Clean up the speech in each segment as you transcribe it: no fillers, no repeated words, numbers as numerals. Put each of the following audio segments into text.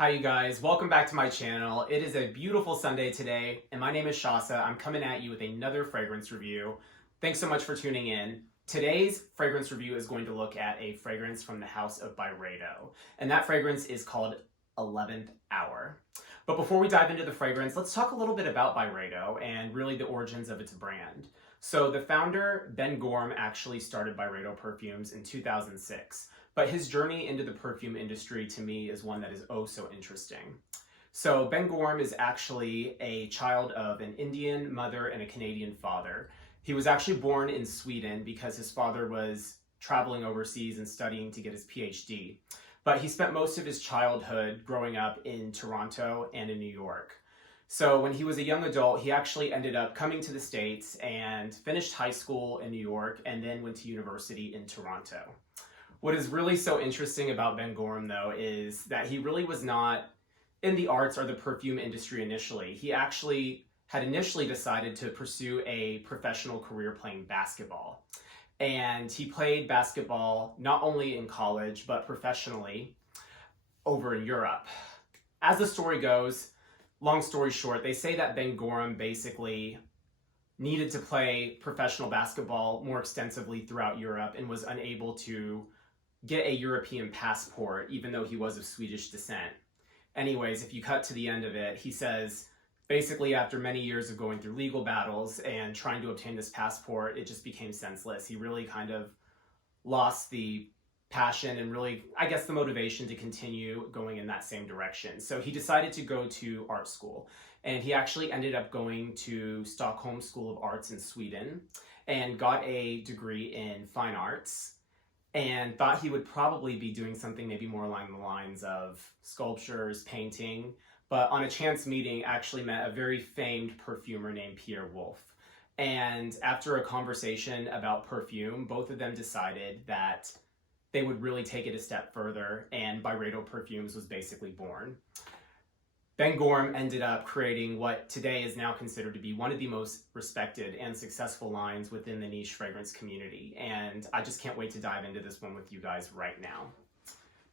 Hi you guys, welcome back to my channel. It is a beautiful Sunday today, and my name is Shasa. I'm coming at you with another fragrance review. Thanks so much for tuning in. Today's fragrance review is going to look at a fragrance from the house of Byredo, and that fragrance is called 11th Hour. But before we dive into the fragrance, let's talk a little bit about Byredo and really the origins of its brand. So the founder, Ben Gorham, actually started Byredo Perfumes in 2006. But his journey into the perfume industry to me is one that is oh so interesting. So Ben Gorham is actually a child of an Indian mother and a Canadian father. He was actually born in Sweden because his father was traveling overseas and studying to get his PhD. But he spent most of his childhood growing up in Toronto and in New York. So when he was a young adult, he actually ended up coming to the States and finished high school in New York and then went to university in Toronto. What is really so interesting about Ben Gorham, though, is that he really was not in the arts or the perfume industry initially. He actually had initially decided to pursue a professional career playing basketball. And he played basketball not only in college, but professionally over in Europe. As the story goes, long story short, they say that Ben Gorham basically needed to play professional basketball more extensively throughout Europe and was unable to get a European passport, even though he was of Swedish descent. Anyways, if you cut to the end of it, he says, basically after many years of going through legal battles and trying to obtain this passport, it just became senseless. He really kind of lost the passion and really, I guess, the motivation to continue going in that same direction. So he decided to go to art school. And he actually ended up going to Stockholm School of Arts in Sweden and got a degree in fine arts, and thought he would probably be doing something maybe more along the lines of sculptures, painting, but on a chance meeting actually met a very famed perfumer named Pierre Wolf. And after a conversation about perfume, both of them decided that they would really take it a step further, and Byredo Perfumes was basically born. Ben Gorham ended up creating what today is now considered to be one of the most respected and successful lines within the niche fragrance community. And I just can't wait to dive into this one with you guys right now.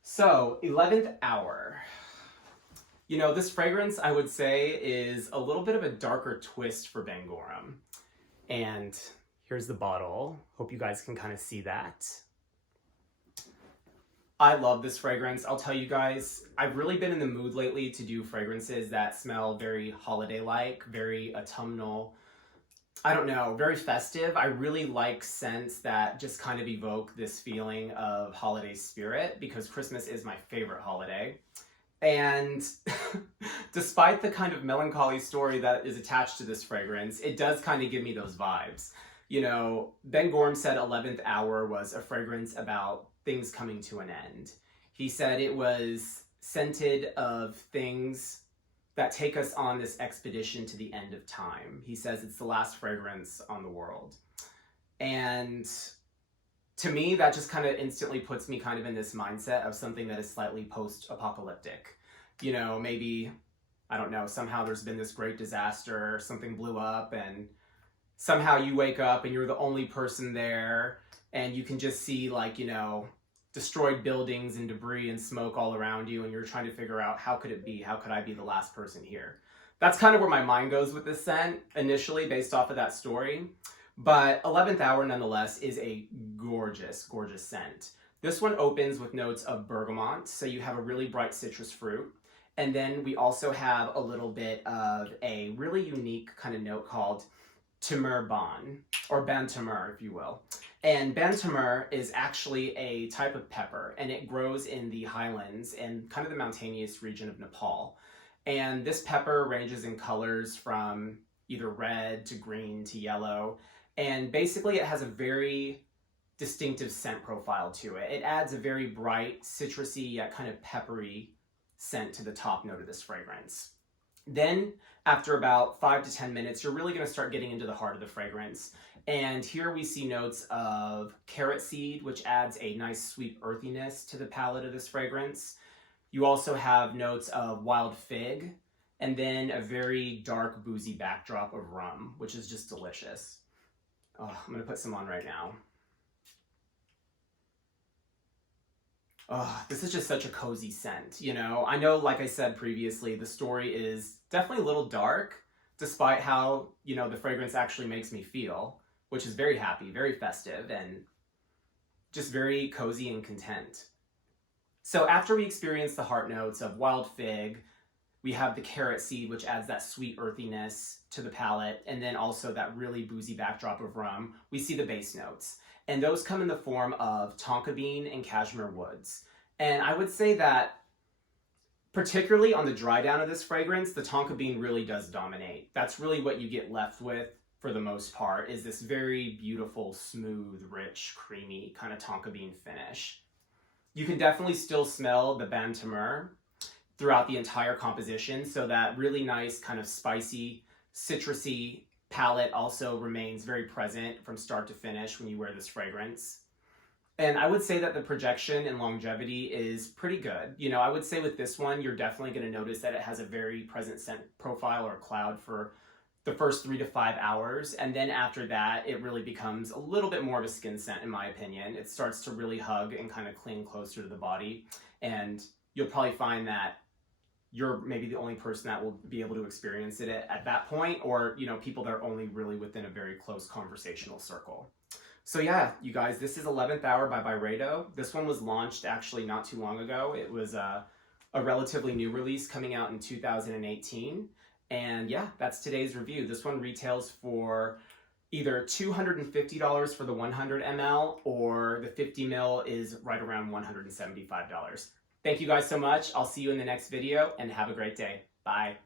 So, 11th Hour. You know, this fragrance, I would say, is a little bit of a darker twist for Ben Gorham. And here's the bottle. Hope you guys can kind of see that. I love this fragrance. I'll tell you guys, I've really been in the mood lately to do fragrances that smell very holiday-like, very autumnal, I don't know, very festive. I really like scents that just kind of evoke this feeling of holiday spirit because Christmas is my favorite holiday. And despite the kind of melancholy story that is attached to this fragrance, it does kind of give me those vibes. You know, Ben Gorham said 11th Hour was a fragrance about things coming to an end. He said it was scented of things that take us on this expedition to the end of time. He says it's the last fragrance on the world. And to me, that just kind of instantly puts me kind of in this mindset of something that is slightly post-apocalyptic. You know, maybe, I don't know, somehow there's been this great disaster, something blew up, and somehow you wake up and you're the only person there, and you can just see, like, you know, destroyed buildings and debris and smoke all around you, and you're trying to figure out, how could it be? How could I be the last person here? That's kind of where my mind goes with this scent, initially, based off of that story. But 11th Hour, nonetheless, is a gorgeous, gorgeous scent. This one opens with notes of bergamot, so you have a really bright citrus fruit. And then we also have a little bit of a really unique kind of note called Timur Ban, or Ban Timur, if you will. And Ban Timur is actually a type of pepper, and it grows in the highlands and kind of the mountainous region of Nepal. And this pepper ranges in colors from either red to green to yellow. And basically it has a very distinctive scent profile to it. It adds a very bright, citrusy, yet kind of peppery scent to the top note of this fragrance. Then, after about 5 to 10 minutes, you're really going to start getting into the heart of the fragrance. And here we see notes of carrot seed, which adds a nice sweet earthiness to the palette of this fragrance. You also have notes of wild fig, and then a very dark, boozy backdrop of rum, which is just delicious. Oh, I'm going to put some on right now. Oh, this is just such a cozy scent, you know? I know, like I said previously, the story is definitely a little dark, despite how, you know, the fragrance actually makes me feel, which is very happy, very festive, and just very cozy and content. So after we experience the heart notes of wild fig, we have the carrot seed, which adds that sweet earthiness to the palate, and then also that really boozy backdrop of rum. We see the base notes, and those come in the form of tonka bean and cashmere woods. And I would say that particularly on the dry down of this fragrance, the tonka bean really does dominate. That's really what you get left with for the most part, is this very beautiful, smooth, rich, creamy kind of tonka bean finish. You can definitely still smell the bantamur throughout the entire composition, so that really nice kind of spicy, citrusy palette also remains very present from start to finish when you wear this fragrance. And I would say that the projection and longevity is pretty good. You know, I would say with this one, you're definitely going to notice that it has a very present scent profile or cloud for the first 3 to 5 hours. And then after that, it really becomes a little bit more of a skin scent, in my opinion. It starts to really hug and kind of cling closer to the body. And you'll probably find that you're maybe the only person that will be able to experience it at that point, or, you know, people that are only really within a very close conversational circle. So yeah, you guys, this is 11th Hour by Byredo. This one was launched actually not too long ago. It was a relatively new release coming out in 2018. And yeah, that's today's review. This one retails for either $250 for the 100 ml, or the 50 ml is right around $175. Thank you guys so much. I'll see you in the next video, and have a great day. Bye.